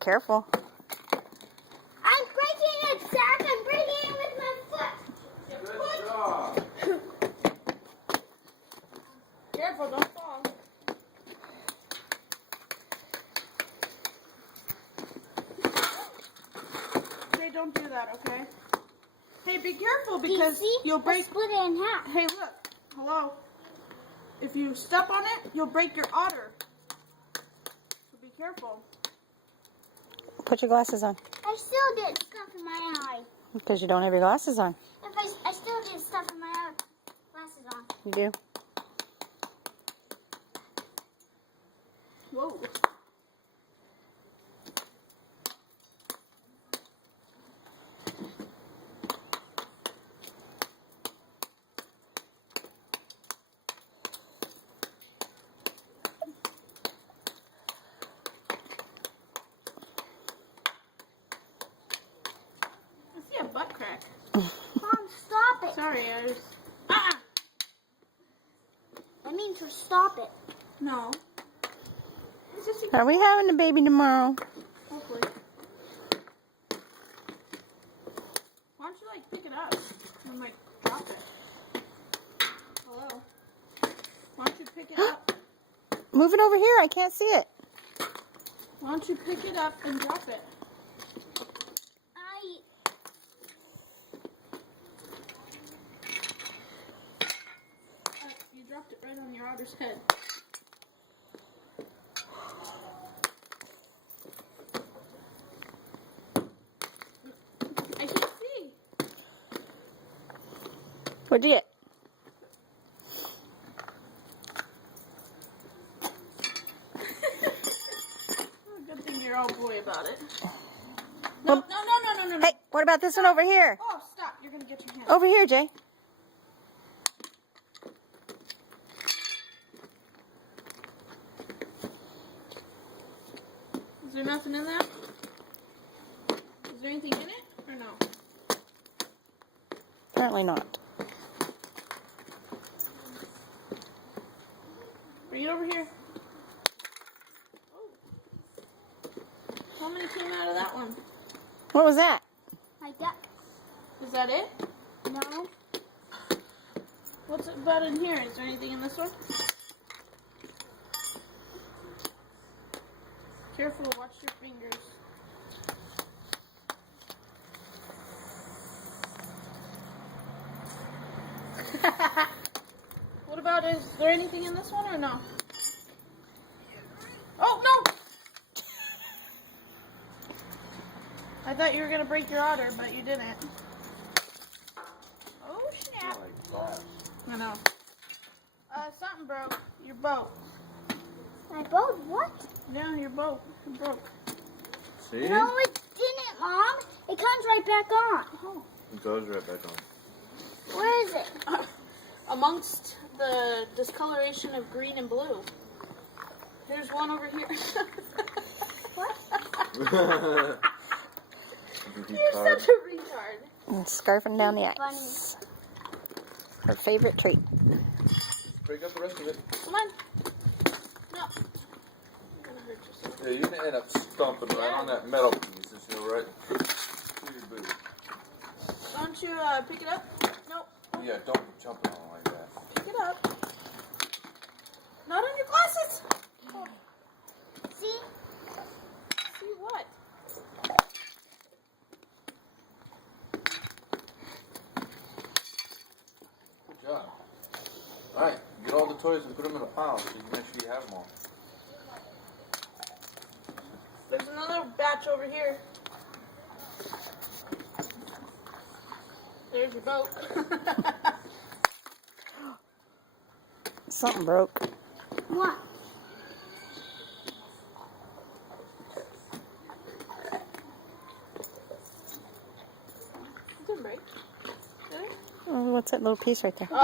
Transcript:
Careful. I'm breaking it, Zach. I'm breaking it with my foot. Good job. Careful, don't fall. Okay, don't do that, okay? Hey, be careful because you'll break. I split it in half. Hey, look. Hello. If you step on it, you'll break your otter. So be careful. Put your glasses on. I still get stuff in my eye. Because you don't have your glasses on. If I still get stuff in my eye. Glasses on. You do? Whoa. I see a butt crack. Mom, stop it. Sorry, I was... I mean to stop it. No. It's just a... Are we having a baby tomorrow? Hopefully. Why don't you, like, pick it up and, like, drop it? Hello? Why don't you pick it up? Move it over here. I can't see it. Why don't you pick it up and drop it? You dropped it right on your otter's head. I can't see. What'd you get? Oh, good thing you're all boy about it. Well, No. Hey, what about this one over here? Oh, stop. You're going to get your hand. Over here, Jay. Is there nothing in that? Is there anything in it or no? Apparently not. Bring it over here. Oh. How many came out of that one? What was that? My duck. Is that it? No. What's about in here? Is there anything in this one? Careful, watch your fingers. What about, is there anything in this one or no? Oh, no! I thought you were going to break your otter, but you didn't. Oh, snap. I know. Something broke. Your boat. My boat? What? Yeah, your boat. It broke. See? No, it didn't, Mom. It comes right back on. Oh. It goes right back on. Where is it? Amongst the discoloration of green and blue. There's one over here. What? You're such a retard. And scarfing down the ice. Her favorite treat. Just break up the rest of it. Come on. No. You're gonna hurt yourself. Yeah, you're gonna end up stomping right on that metal piece. It's right through your boot. Why don't you pick it up? Nope. Yeah, don't be jumping on it like that. Pick it up. Not on your glasses. Oh, See? see what? Good job. Alright, get all the toys and put them in a pile so you can make sure you have them all. There's another batch over here. There's your boat. Something broke. What? Didn't break. Did it? Oh, what's that little piece right there? Oh.